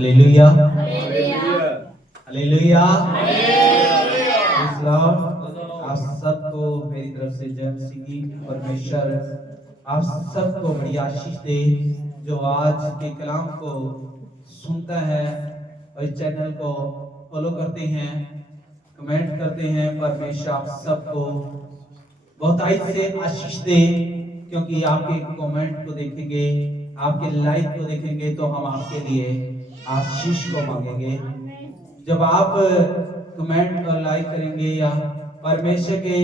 Hallelujah, hallelujah, hallelujah. Hallelujah. Praise Lord. आप सबको मेरी तरफ से जय मसीह की। परमेश्वर आप सबको बड़ी आशीष दे जो आज के कलाम को सुनता है और इस चैनल को फॉलो करते हैं, कमेंट करते हैं। परमेश्वर आप सबको बहुताई से आशीष दे, क्योंकि आपके कमेंट को देखेंगे, आपके लाइक को देखेंगे तो हम आपके लिए आशीष को मांगेंगे। जब आप कमेंट और लाइक करेंगे या परमेश्वर के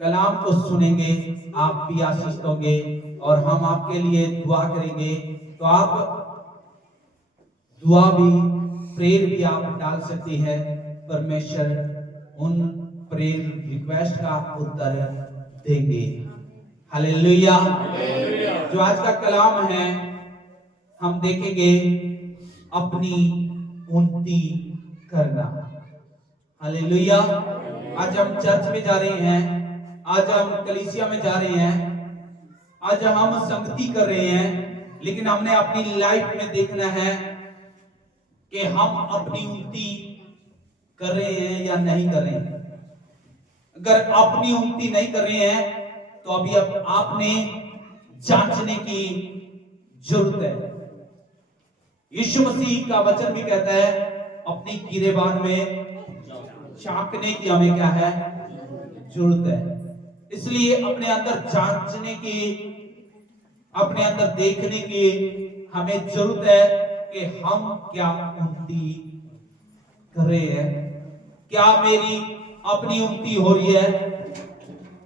कलाम को सुनेंगे, आप भी आशीष दोगे और हम आपके लिए दुआ करेंगे। तो आप दुआ भी, प्रेयर भी आप डाल सकते हैं। परमेश्वर उन प्रेयर रिक्वेस्ट का उत्तर देंगे। हालेलुया। जो आज का कलाम है हम देखेंगे अपनी उन्नति करना। हालेलुया। आज हम चर्च में जा रहे हैं, आज हम कलीसिया में जा रहे हैं, आज हम संगति कर रहे हैं, लेकिन हमने अपनी लाइफ में देखना है कि हम अपनी उन्नति कर रहे हैं या नहीं कर रहे हैं। अगर अपनी उन्नति नहीं कर रहे हैं तो अभी अब आपने जांचने की जरूरत है। यीशु मसीह का वचन भी कहता है अपनी गिरेबान में झांकने की हमें क्या है, जरूरत है। इसलिए अपने अंदर जांचने की, अपने अंदर देखने की हमें जरूरत है कि हम क्या उन्नति कर रहे हैं, क्या मेरी अपनी उन्नति हो रही है।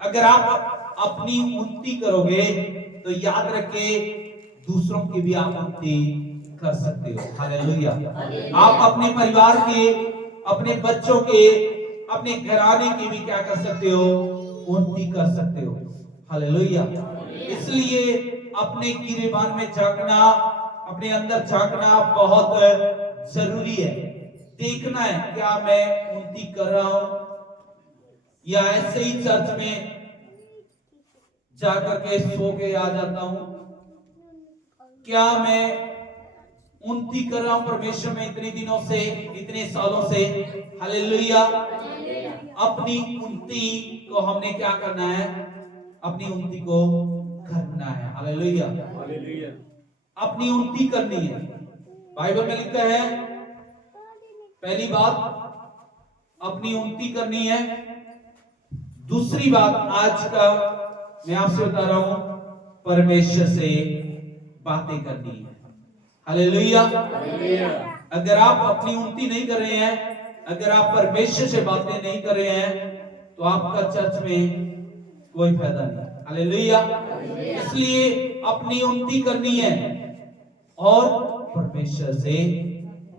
अगर आप अपनी उन्नति करोगे तो याद रखिए दूसरों की भी आप उन्नति कर सकते हो। हालेलुया। आप अपने परिवार के, अपने बच्चों के, अपने घराने की भी क्या कर सकते हो, उन्नति कर सकते हो। हालेलुया। इसलिए अपने गिरेबान में झांकना, अपने अंदर झांकना बहुत जरूरी है। देखना है क्या मैं उन्नति कर रहा हूं या ऐसे ही चर्च में जाकर के सो के आ जाता हूं। क्या मैं उन्नति कर रहा हूं परमेश्वर में इतने दिनों से, इतने सालों से। हालेलुया। अपनी उन्नति को हमने क्या करना है, अपनी उन्नति को करना है। हालेलुया। अपनी उन्नति करनी है। बाइबल में लिखा है पहली बात अपनी उन्नति करनी है। दूसरी बात आज का मैं आपसे बता रहा हूं, परमेश्वर से बातें करनी है। हालेलुया। अगर आप अपनी उन्नति नहीं कर रहे हैं, अगर आप परमेश्वर से बातें नहीं कर रहे हैं तो आपका चर्च में कोई फायदा नहीं। हालेलुया। इसलिए अपनी उन्नति करनी है और परमेश्वर से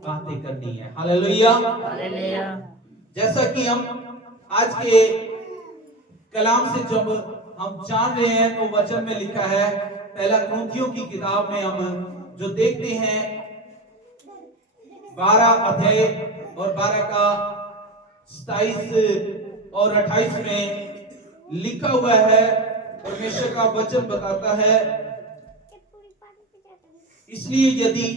बातें करनी है। हालेलुया। जैसा कि हम आज के कलाम से जब हम जान रहे हैं तो वचन में लिखा है, पहला कुरिन्थियों की किताब में हम जो देखते हैं 12 अध्याय और 12 का 27 और 28 में लिखा हुआ है, परमेश्वर का वचन बताता है। इसलिए यदि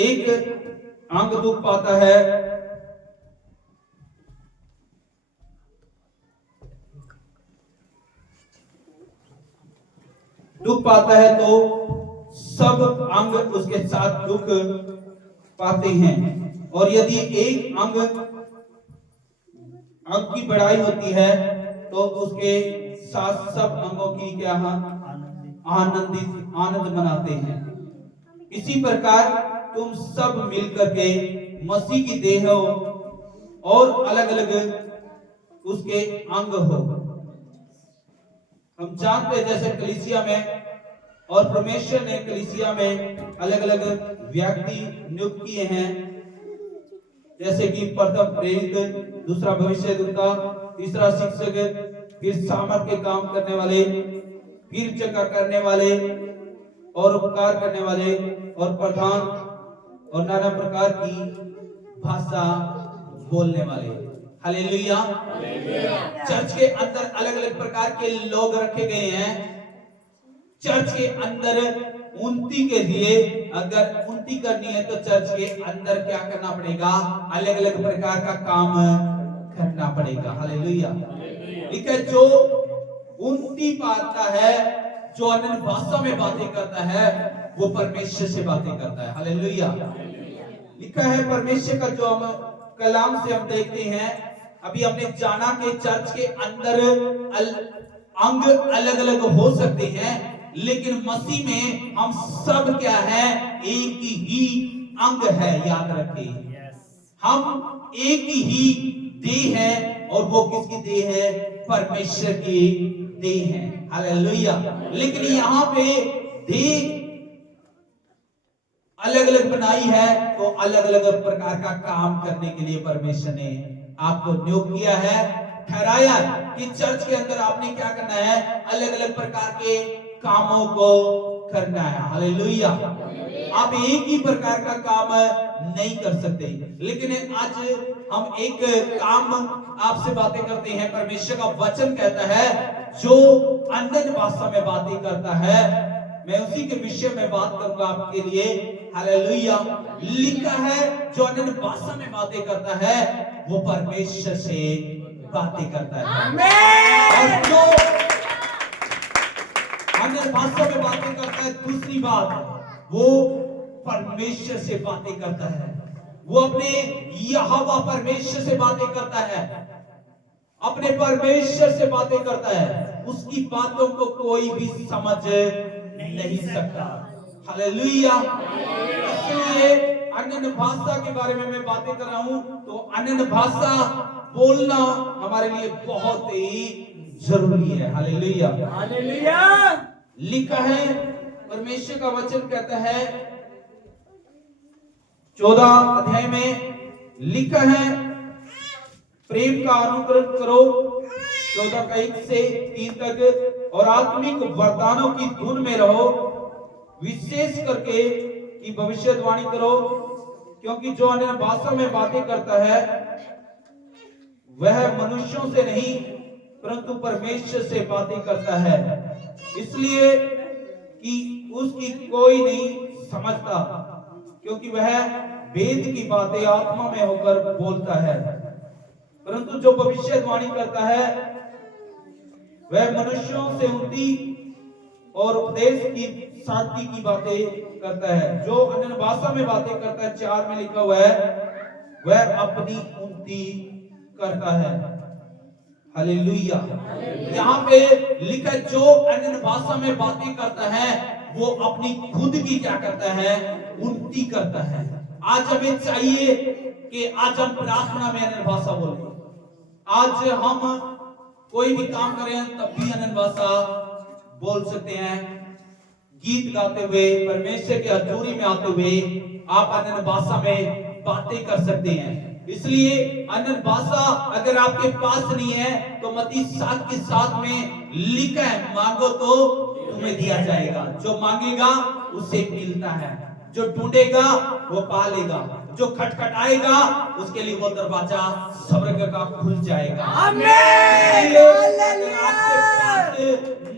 एक अंग दुख पाता है तो सब अंग उसके साथ दुख पाते हैं। और यदि एक अंग की बढ़ाई होती है तो उसके साथ सब अंगों की क्या आनंद मनाते हैं। इसी प्रकार तुम सब मिलकर के मसीह की देह हो और अलग अलग उसके अंग हो। हम जानते हैं जैसे कलीसिया में, और परमेश्वर ने कलीसिया में अलग अलग व्यक्ति नियुक्त किए हैं, जैसे कि प्रथम प्रेरित, दूसरा भविष्यद्वक्ता, तीसरा शिक्षक, फिर सामर्थ के काम करने वाले, फिर चंगा करने वाले और उपकार करने वाले, और प्रधान और नाना प्रकार की भाषा बोलने वाले। हालेलुया। चर्च के अंदर अलग अलग प्रकार के लोग रखे गए हैं। चर्च के अंदर उन्नति के लिए अगर उन्नति करनी है तो चर्च के अंदर क्या करना पड़ेगा, अलग अलग प्रकार का काम करना पड़ेगा। हालेलुया। ठीक है, जो उन्नति पाता है, जो अन्य भाषा में बातें करता है, वो परमेश्वर से बातें करता है। हालेलुया। लिखा है परमेश्वर का जो हम कलाम से हम देखते हैं, अभी हमने जाना कि चर्च के अंदर अंग अलग अलग हो सकते हैं, लेकिन मसीह में हम सब क्या है, एक ही अंग है। याद रखें, हम एक ही देह है, और वो किसकी देह है, परमेश्वर की देह है। हालेलुया। लेकिन यहाँ पे देह अलग अलग बनाई है, तो अलग अलग प्रकार का काम करने के लिए परमेश्वर ने आपको नियुक्त किया है, ठहराया कि चर्च के अंदर आपने क्या करना है, अलग अलग प्रकार के कामों को करना है। हालेलुया। आप एक ही प्रकार का काम नहीं कर सकते, लेकिन आज हम एक काम आपसे बातें करते हैं। परमेश्वर का वचन कहता है, जो अन्य भाषा में बातें करता है, मैं उसी के विषय में बात करूंगा आपके लिए। हालेलुया। लिखा है, जो अन्य भाषा में बातें करता है, वो परमेश्वर से बातें करता है। आमीन। और जो अन्य भाषा में बातें करता है, दूसरी बात, वो परमेश्वर से बातें करता है। वो अपने यहोवा परमेश्वर से बातें करता है, अपने परमेश्वर से बातें करता है। उसकी बातों को कोई भी समझ नहीं सकता। हालेलुया। इसलिए अन्य भाषा के बारे में मैं बातें कर रहा हूं, तो अन्य भाषा बोलना हमारे लिए बहुत ही जरूरी है। हालेलुया। हालेलुया। लिखा है, परमेश्वर का वचन कहता है, 14 अध्याय में लिखा है, प्रेम का अनुकरण करो, 14 का 1 से 3 तक, और आत्मिक वरदानों की धुन में रहो, विशेष करके कि भविष्यवाणी करो, क्योंकि जो अन्य भाषा में बातें करता है, वह मनुष्यों से नहीं परंतु परमेश्वर से बातें करता है, इसलिए कि उसकी कोई नहीं समझता, क्योंकि वह वेद की बातें आत्मा में होकर बोलता है। परंतु जो भविष्यवाणी करता है, वह मनुष्यों से उन्नति और उपदेश की शांति की बातें करता है। जो अन्य भाषा में बातें करता है, 4 में लिखा हुआ है, वह अपनी उन्नति करता है। हालेलुया। यहाँ पे लिखा, जो अन्य भाषा में बातें करता है, वो अपनी खुद की क्या करता है, उन्नति करता है। आज हमें चाहिए कि आज हम प्रार्थना में अन्य भाषा बोलें। आज हम कोई भी काम करें तब भी अन्य भाषा बोल सकते हैं। गीत गाते हुए, परमेश्वर की हजूरी में आते हुए आप अन्य भाषा में बातें कर सकते हैं। इसलिए अन्य भाषा अगर आपके पास नहीं है, तो मत्ती 7 के 7 में लिखा है, मांगो तो तुम्हें दिया जाएगा, जो मांगेगा उसे मिलता है, जो ढूंढेगा वो पालेगा, जो खटखटाएगा उसके लिए वो दरवाजा स्वर्ग का खुल जाएगा। आमीन।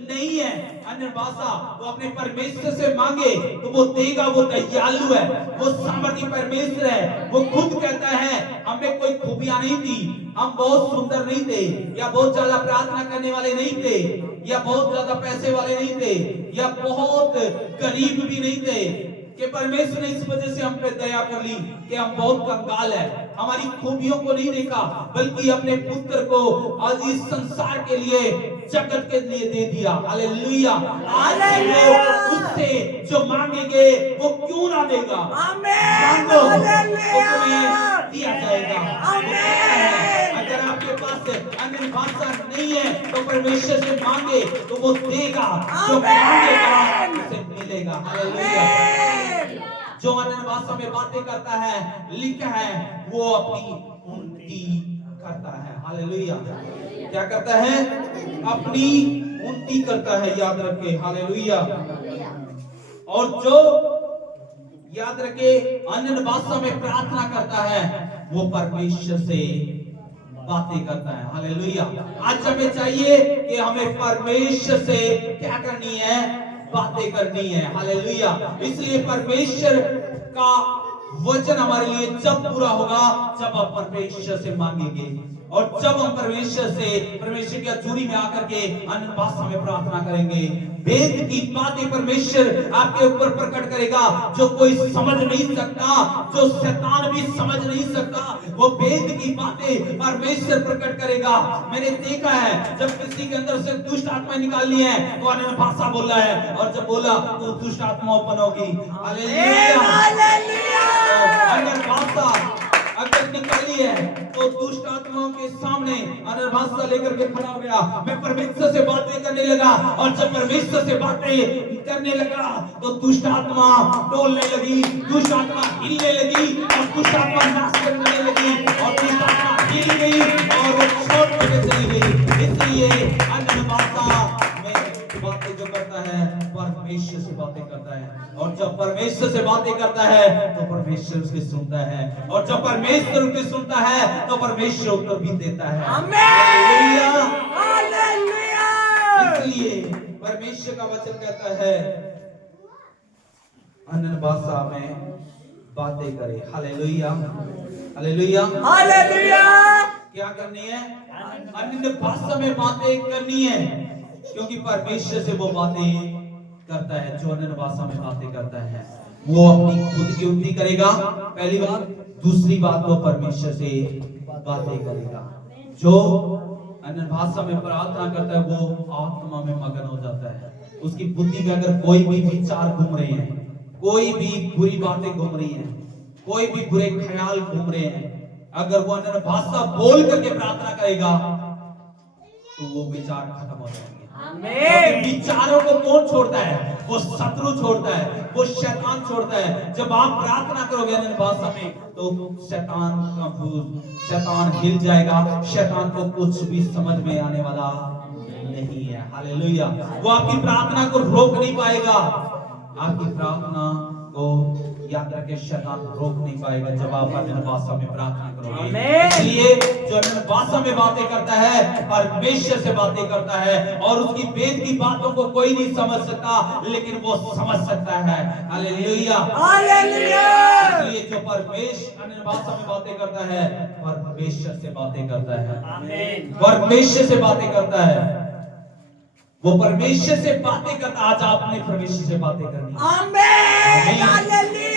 नहीं है अन्य भाषा, तो अपने परमेश्वर से मांगे तो वो देगा। वो दयालु है, वो सामर्थी परमेश्वर है। वो खुद कहता है, हमें कोई खूबियां नहीं थी, हम बहुत सुंदर नहीं थे, या बहुत ज्यादा प्रार्थना करने वाले नहीं थे, या बहुत ज्यादा पैसे वाले नहीं थे, या बहुत गरीब भी नहीं थे, कि परमेश्वर ने इस वजह से हम पे दया कर ली कि हम बहुत कंगाल है। हमारी खूबियों को नहीं देखा, बल्कि अपने पुत्र को आज इस संसार के लिए, जगत के लिए दे दिया। हालेलुया। उससे जो मांगेंगे वो क्यों ना देगा। आमीन। तो तुम्हें दिया जाएगा। अगर आपके पास अन्य भाषा नहीं है, तो परमेश्वर से मांगे तो वो देगा, जो मांगेगा उसे मिलेगा। हालेलुया। जो अन्य भाषा में बातें करता है, लिखा है, वो अपनी उन्नति करता है। हालेलुया। क्या करता है, अपनी उन्नति करता है। याद रखे। हालेलुया। और जो याद रखे अन्य भाषा में प्रार्थना करता है, वो परमेश्वर से बातें करता है। हालेलुया। आज हमें चाहिए कि हमें परमेश्वर से क्या करनी है, बातें करनी है। हालेलुया। इसलिए परमेश्वर का वचन हमारे लिए जब पूरा होगा जब आप परमेश्वर से मांगेंगे, और जब हम परमेश्वर की हजूरी में आकर के अन्य भाषा में प्रार्थना करेंगे। वेद की बातें परमेश्वर आपके ऊपर प्रकट करेगा जो कोई समझ नहीं सकता, जो शैतान भी समझ नहीं सकता, वो वेद की बातें परमेश्वर प्रकट करेगा। मैंने देखा है जब किसी के अंदर से दुष्ट आत्मा निकालनी है तो अन्य भाषा बोल रहा है, और जब बोला तो दुष्ट आत्मा ओपन होगी। हालेलुया। अन्य भाषा अगर निकाली है तो दुष्ट आत्माओं के सामने अन्य भाषा लेकर के खड़ा हो गया। मैं परमेश्वर से बातें करने लगा, और जब परमेश्वर से बातें करने लगा तो दुष्ट आत्मा डोलने लगी, दुष्ट आत्मा हिलने लगी, और दुष्ट आत्मा नाश करने लगी, और दुष्ट आत्मा हिल गई और वो छोड़ के चली गई। इसलिए अन्य भाषा में बातें जो करता है परमेश्वर से बातें करता है, और जब परमेश्वर से बातें करता है तो परमेश्वर उसकी सुनता है, और जब परमेश्वर उसकी सुनता है तो परमेश्वर उत्तर भी देता है। आमीन। हालेलुया। इसलिए परमेश्वर का वचन कहता है अन्य भाषा में बातें करे। हालेलुया। हालेलुया। हालेलुया। क्या करनी है? अन्य भाषा में बातें करनी है, क्योंकि परमेश्वर से वो बातें करता है। जो अन्य भाषा में बातें करता है वो अपनी खुद की उन्नति करेगा, पहली बात। दूसरी बात, वो परमेश्वर से बातें करेगा। जो अन्य भाषा में प्रार्थना करता है वो आत्मा में मगन हो जाता है। उसकी बुद्धि में अगर कोई भी विचार घूम रहे हैं, कोई भी बुरी बातें घूम रही हैं, कोई भी बुरे ख्याल घूम रहे हैं, अगर वो अन्य भाषा बोल करके प्रार्थना करेगा तो वो विचार खत्म हो जाएंगे। आमीन। विचारों को कौन छोड़ता है? वो शत्रु छोड़ता है, वो शैतान छोड़ता है। जब आप प्रार्थना करोगे अन्य भाषा में तो शैतान हिल जाएगा, शैतान को कुछ भी समझ में आने वाला नहीं है। हालेलुया। वो आपकी प्रार्थना को रोक नहीं पाएगा, आपकी प्रार्थना को याद रखे शैतान रोक नहीं पाएगा जब आप अन्य भाषा में प्रार्थना करोगे। इसलिए जो अन्य भाषा में बातें करता है परमेश्वर से बातें करता है, और उसकी वेद की बातों को कोई नहीं समझ सकता, लेकिन वो समझ सकता है। हालेलुया। हालेलुया। इसलिए जो परमेश्वर अन्य भाषा में बातें करता है परमेश्वर से बातें करता है। आमीन। परमेश्वर से बातें करता है, वो परमेश्वर से बातें करता। आज आपने परमेश्वर से बातें करनी। आमीन। हालेलुया।